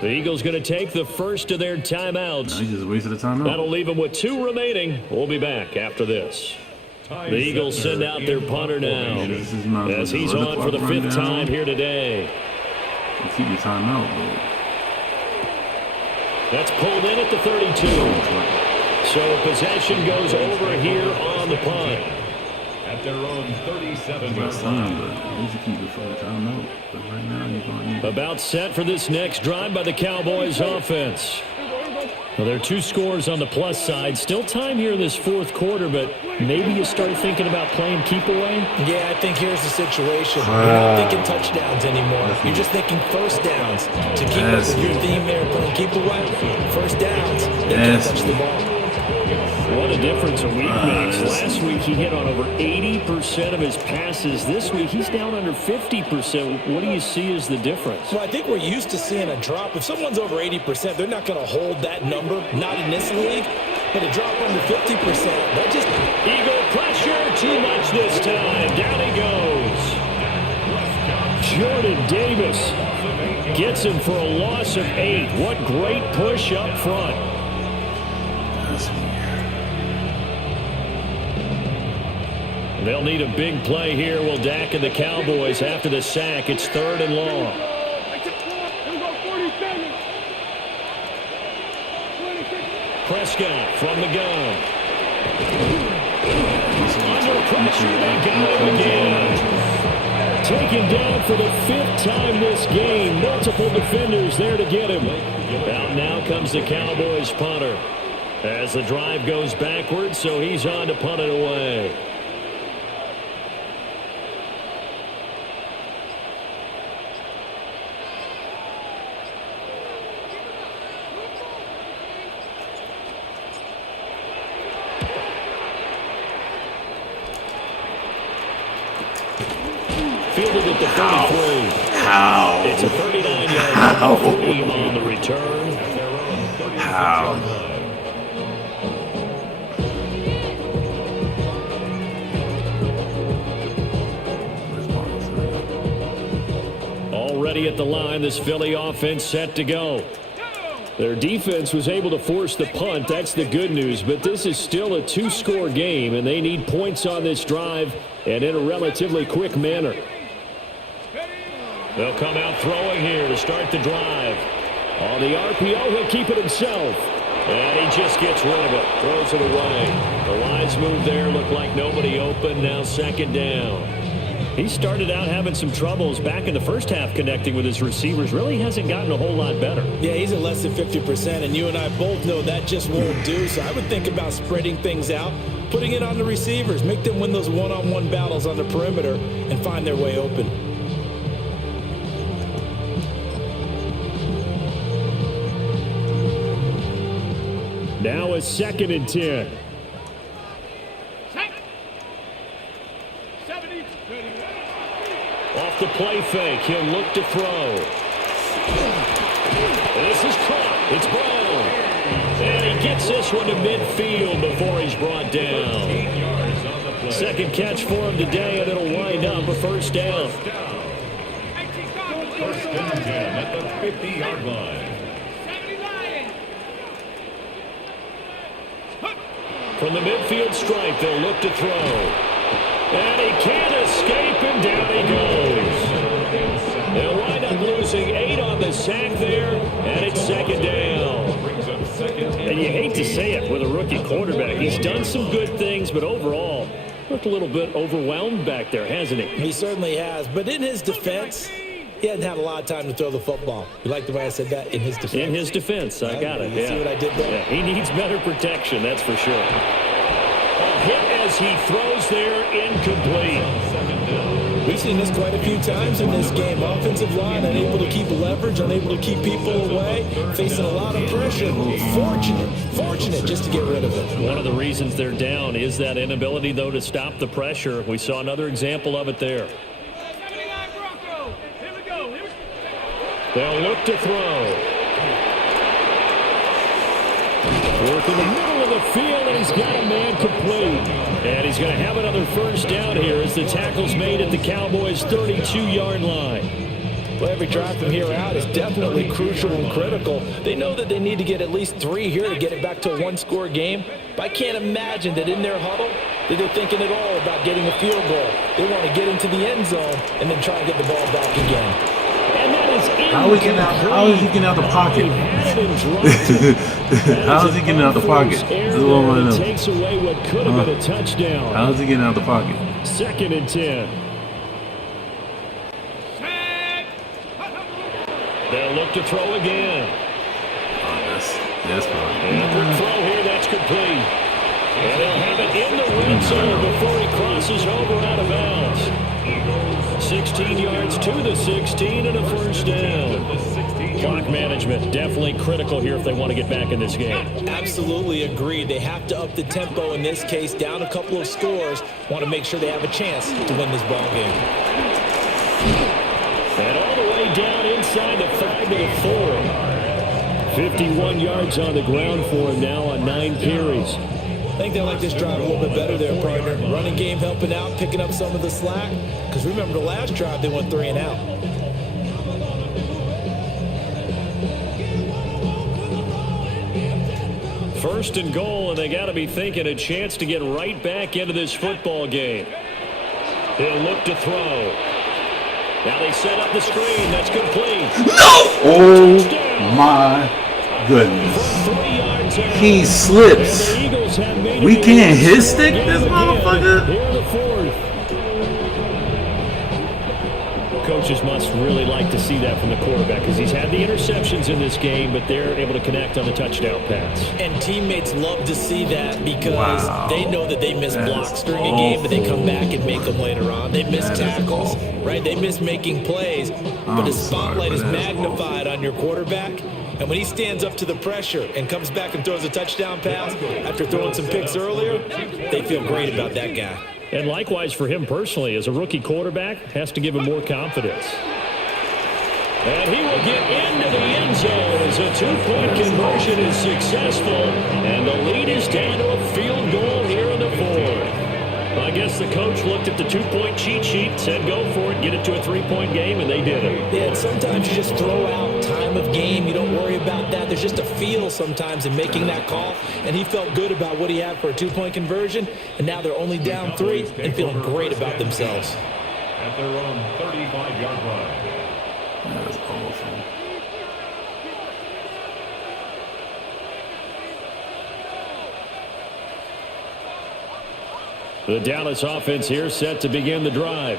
The Eagles going to take the first of their timeouts. He just wasted a timeout. That'll leave them with 2 remaining. We'll be back after this. The Eagles send out their punter now as he's on for the 5th time here today. Keep your timeout, bro. That's pulled in at the 32. So possession goes over here on the punt. At their own 37-yard That's line. fine, but you should keep it for the timeout. But right now, you're going to need About set for this next drive by the Cowboys offense. Well, there are 2 scores on the plus side. Still time here in this 4th quarter, but maybe you start thinking about playing keep away? Yeah, I think here's the situation. You're not thinking touchdowns anymore. You're just thinking first downs. To keep up with your theme there, playing keep away, first downs, they can't touch the ball. What a difference a week makes. Last week he hit on over 80% of his passes. This week he's down under 50%. What do you see as the difference? Well, I think we're used to seeing a drop. If someone's over 80%, they're not going to hold that number, not in this league. But a drop under 50%, that just... Eagle pressure, too much this time. Down he goes. Jordan Davis gets him for a loss of 8. What great push up front. They'll need a big play here. Will Dak and the Cowboys after the sack. It's 3rd and long. Prescott from the gun. Under pressure, they got him again. Taken down for the 5th time this game. Multiple defenders there to get him. Out now comes the Cowboys punter. As the drive goes backwards, so he's on to punt it away. Fielded at the 33. How? It's a 39-yard free on the return. ready at the line. This Philly offense set to go. Their defense was able to force the punt. That's the good news. But this is still a two-score game, and they need points on this drive and in a relatively quick manner. They'll come out throwing here to start the drive. On the RPO, he'll keep it himself. And he just gets rid of it. Throws it away. The wise move there. Looked like nobody open. Now second down. He started out having some troubles back in the first half connecting with his receivers. Really hasn't gotten a whole lot better. Yeah, he's at less than 50%, and you and I both know that just won't do. So I would think about spreading things out, putting it on the receivers, make them win those one-on-one battles on the perimeter, and find their way open. Now a 2nd and 10. Off the play fake, he'll look to throw. This is caught. It's Brown. And he gets this one to midfield before he's brought down. Second catch for him today, and it'll wind up a first down. First and 10 at the 50-yard line. From the midfield stripe, they'll look to throw. And he can't escape, and down he goes. They'll wind up losing 8 on the sack there, and it's second down. And you hate to say it with a rookie quarterback. He's done some good things, but overall, looked a little bit overwhelmed back there, hasn't he? He certainly has. But in his defense, he hasn't had a lot of time to throw the football. You like the way I said that? In his defense? In his defense, I got it. You see what I did there? Yeah, he needs better protection, that's for sure. A hit as he throws there, incomplete. We've seen this quite a few times in this game. Offensive line unable to keep leverage, unable to keep people away, facing a lot of pressure. Fortunate just to get rid of it. One of the reasons they're down is that inability, though, to stop the pressure. We saw another example of it there. They'll look to throw. Work in the middle of the field, and he's got a man complete. And he's going to have another first down here as the tackle's made at the Cowboys' 32-yard line. Well, every drive from here out is definitely crucial and critical. They know that they need to get at least 3 here to get it back to a one-score game. But I can't imagine that in their huddle that they're thinking at all about getting a field goal. They want to get into the end zone and then try to get the ball back again. And that is How is he getting out the pocket? How is he getting out the pocket? This is what I want to know. Takes away what could have been a touchdown. How is he getting out the pocket? 2nd and 10. They'll look to throw again. Oh, that's fine. And a quick throw here, that's complete. And they'll have it in the red zone before he crosses over out of bounds. 16 yards to the 16 and a first down. Clock management definitely critical here if they want to get back in this game. Absolutely agreed. They have to up the tempo in this case, down a couple of scores. Want to make sure they have a chance to win this ball game. And all the way down inside the 5 to the 4. 51 yards on the ground for him now on 9 carries. I think they like this drive a little bit better there, partner. Running game helping out, picking up some of the slack. Because remember the last drive, they went 3 and out. First and goal, and they got to be thinking a chance to get right back into this football game. They'll look to throw. Now they set up the screen. That's complete. No! Oh, my goodness. He slips. We can't hit stick this motherfucker. Here the 4th. Coaches must really like to see that from the quarterback because he's had the interceptions in this game, but they're able to connect on the touchdown pass. And teammates love to see that because they know that they miss blocks during a game, but they come back and make them later on. They miss tackles, right? They miss making plays, but the spotlight is magnified on your quarterback. And when he stands up to the pressure and comes back and throws a touchdown pass after throwing some picks earlier, they feel great about that guy. And likewise for him personally, as a rookie quarterback, has to give him more confidence. And he will get into the end zone as a 2-point conversion is successful. And the lead is down to a field goal here in the 4th. I guess the coach looked at the two-point cheat sheet, said go for it, get it to a three-point game, and they did it. Yeah, and sometimes you just throw out time of game. You don't worry about that. There's just a feel sometimes in making that call, and he felt good about what he had for a two-point conversion, and now they're only down 3 and feeling great about themselves. At their own 35-yard line. That was awful. The Dallas offense here set to begin the drive.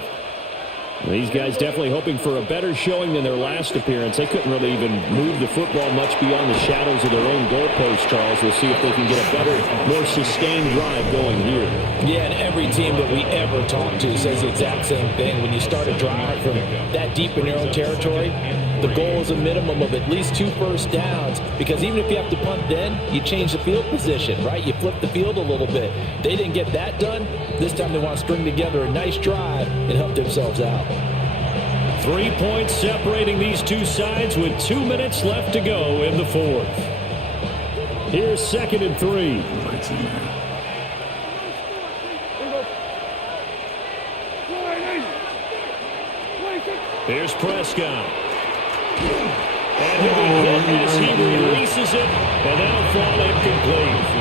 These guys definitely hoping for a better showing than their last appearance. They couldn't really even move the football much beyond the shadows of their own goalpost, Charles. We'll see if they can get a better, more sustained drive going here. Yeah, and every team that we ever talk to says the exact same thing. When you start a drive from that deep in your own territory, the goal is a minimum of at least 2 first downs, because even if you have to punt then, you change the field position, right? You flip the field a little bit. They didn't get that done. This time they want to string together a nice drive and help themselves out. 3 points separating these two sides with 2 minutes left to go in the fourth. Here's 2nd and 3. Here's Prescott. And he'll be hit as he releases it, and that'll fall incomplete.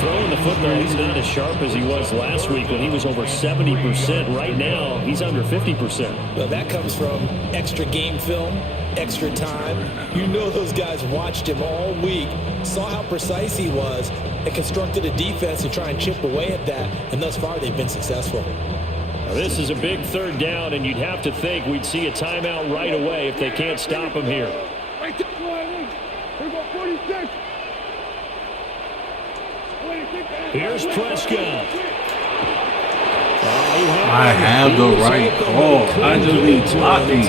Throwing the football, he's not as sharp as he was last week when he was over 70%. Right now, he's under 50%. Well, that comes from extra game film, extra time. You know those guys watched him all week, saw how precise he was, and constructed a defense to try and chip away at that, and thus far they've been successful. Now, this is a big 3rd down, and you'd have to think we'd see a timeout right away if they can't stop him here. Here's Prescott. I have the right call. I just need blocking.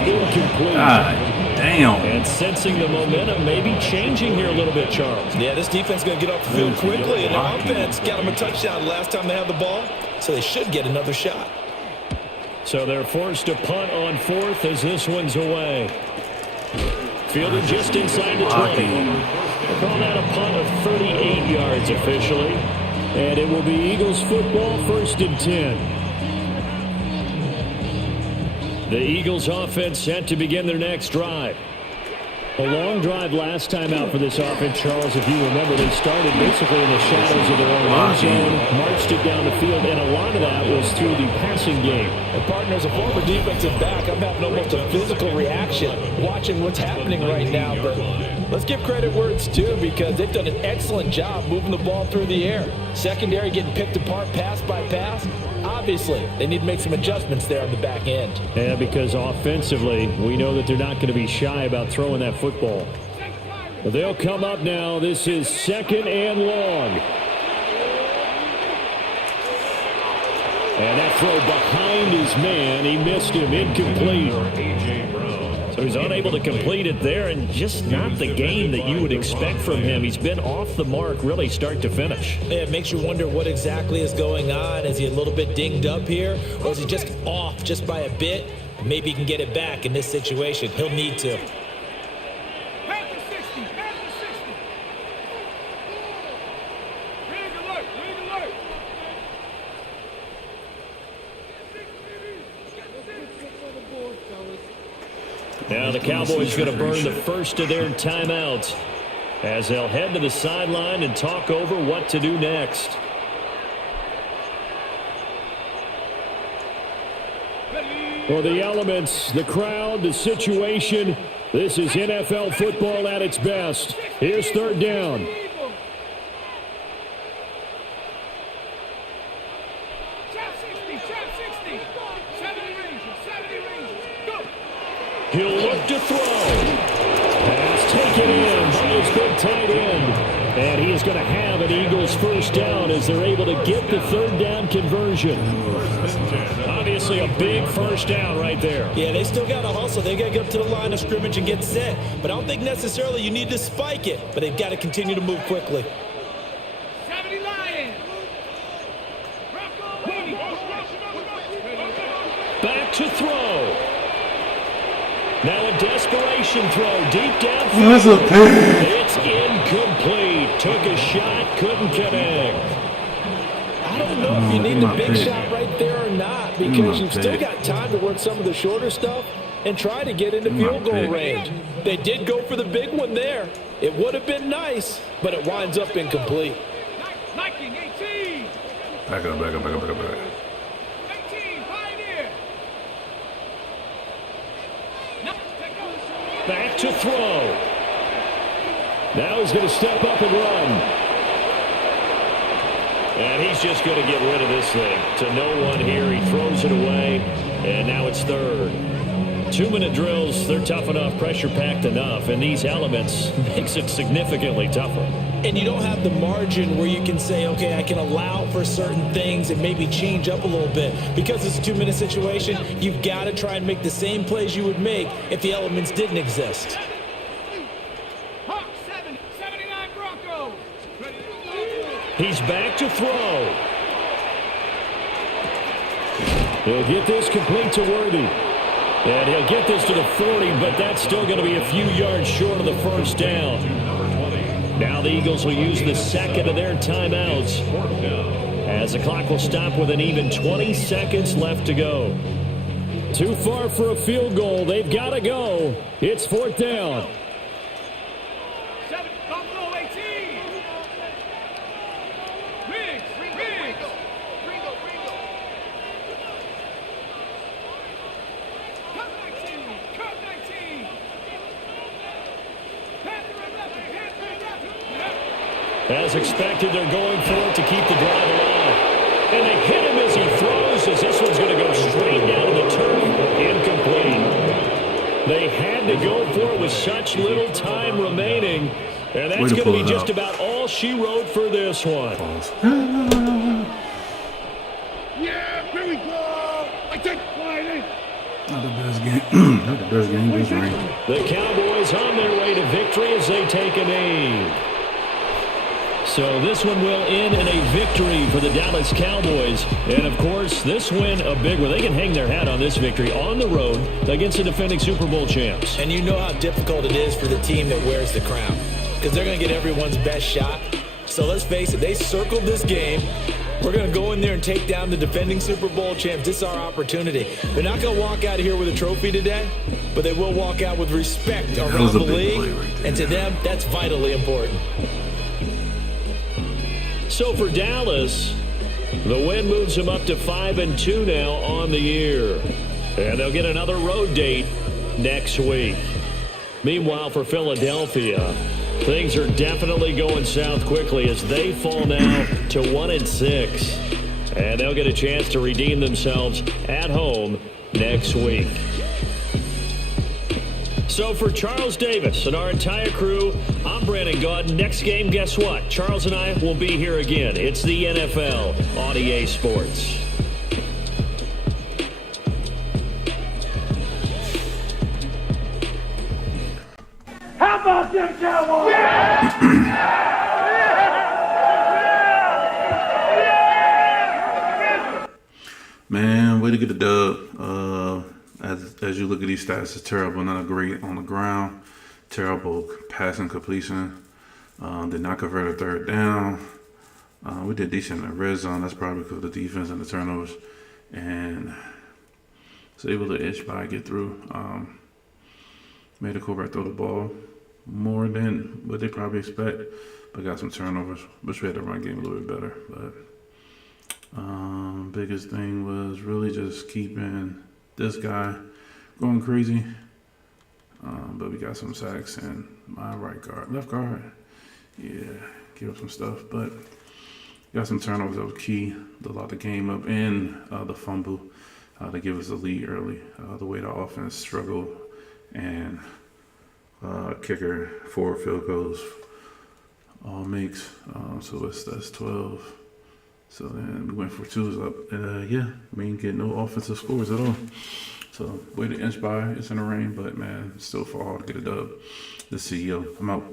God damn. And sensing the momentum, maybe changing here a little bit, Charles. Yeah, this defense is going to get off the field quickly, and the offense got them a touchdown last time they had the ball, so they should get another shot. So they're forced to punt on 4th as this one's away. Fielded just inside the 20. They call that a punt of 38 yards officially. And it will be Eagles football, 1st and 10. The Eagles offense set to begin their next drive. A long drive last time out for this offense, Charles. If you remember, they started basically in the shadows of their own end zone, marched it down the field, and a lot of that was through the passing game. And partner, as a former defensive back, I'm having almost a physical reaction watching what's happening right now. But let's give credit where it's due, because they've done an excellent job moving the ball through the air. Secondary getting picked apart pass by pass. Obviously, they need to make some adjustments there on the back end. Yeah, because offensively, we know that they're not going to be shy about throwing that football. But they'll come up now. This is 2nd and long. And that throw behind his man, he missed him, incomplete. So he's unable to complete it there, and just not the game that you would expect from him. He's been off the mark really start to finish. Yeah, it makes you wonder what exactly is going on. Is he a little bit dinged up here, or is he just off just by a bit? Maybe he can get it back in this situation. He'll need to. Back to 60. Back to 60. Rig alert. Rig alert. Now the Cowboys going to burn the first of their timeouts as they'll head to the sideline and talk over what to do next. For the elements, the crowd, the situation, this is NFL football at its best. Here's 3rd down. He'll look to throw. Pass taken in by his big tight end. And he is going to have an Eagles 1st down as they're able to get the 3rd down conversion. Obviously a big 1st down right there. Yeah, they still got to hustle. They got to get up to the line of scrimmage and get set. But I don't think necessarily you need to spike it. But they've got to continue to move quickly. 70 Lions. Back to throw. Now a desperation throw deep down. That's a pick. It's incomplete. Took a shot, couldn't connect. I I don't know if you need the big shot right there or not, because you've still got time to work some of the shorter stuff and try to get into field goal range. They did go for the big one there. It would have been nice, but it winds up incomplete. 18. Back up. 18, Pioneer. Back to throw. Now he's going to step up and run. And he's just going to get rid of this thing. To no one here. He throws it away. And now it's third. 2-minute drills, they're tough enough, pressure-packed enough. And these elements makes it significantly tougher. And you don't have the margin where you can say, okay, I can allow for certain things and maybe change up a little bit. Because it's a 2-minute situation, you've got to try and make the same plays you would make if the elements didn't exist. Hawk 79 Broncos. He's back to throw. He'll get this complete to Worthy. And he'll get this to the 40, but that's still going to be a few yards short of the first down. Now the Eagles will use the second of their timeouts, as the clock will stop with an even 20 seconds left to go. Too far for a field goal. They've got to go. It's fourth down. 7, Buffalo 18. Riggs. Cut 19. As expected, they're going for it to keep the drive alive. And they hit him as he throws, as this one's going to go straight down to the turf. Incomplete. They had to go for it with such little time remaining. And that's going to be just about all she wrote for this one. Yeah, here we go. I take Friday. Not the best game. Not the best game this ring. The Cowboys on their way to victory as they take a knee. So this one will end in a victory for the Dallas Cowboys. And, of course, this win, a big one. They can hang their hat on this victory on the road against the defending Super Bowl champs. And you know how difficult it is for the team that wears the crown, because they're going to get everyone's best shot. So let's face it, they circled this game. We're going to go in there and take down the defending Super Bowl champs. This is our opportunity. They're not going to walk out of here with a trophy today, but they will walk out with respect around the league. Right, and to them, that's vitally important. So for Dallas, the win moves them up to 5-2 now on the year. And they'll get another road date next week. Meanwhile, for Philadelphia, things are definitely going south quickly as they fall now to 1-6. And they'll get a chance to redeem themselves at home next week. So for Charles Davis and our entire crew, I'm Brandon Gaudin. Next game, guess what? Charles and I will be here again. It's the NFL on EA Sports. How about them Cowboys? Man, way to get the dub. As you look at these stats, it's terrible. Not great on the ground. Terrible passing completion. Did not convert a third down. We did decent in the red zone. That's probably because of the defense and the turnovers. And was able to inch by, get through. Made the quarterback throw the ball more than what they probably expect. But got some turnovers. Wish we had the run game a little bit better. But biggest thing was really just keeping this guy going crazy. But we got some sacks and my left guard, yeah, give up some stuff. But got some turnovers that was key to lock the game up, and the fumble to give us the lead early. The way the offense struggled, and kicker 4 field goals all makes. So that's 12. So then we went for 2s up, and yeah, we didn't get no offensive scores at all. So way to inch by, it's in the rain, but man, it's still far hard to get a dub. The CEO, I'm out.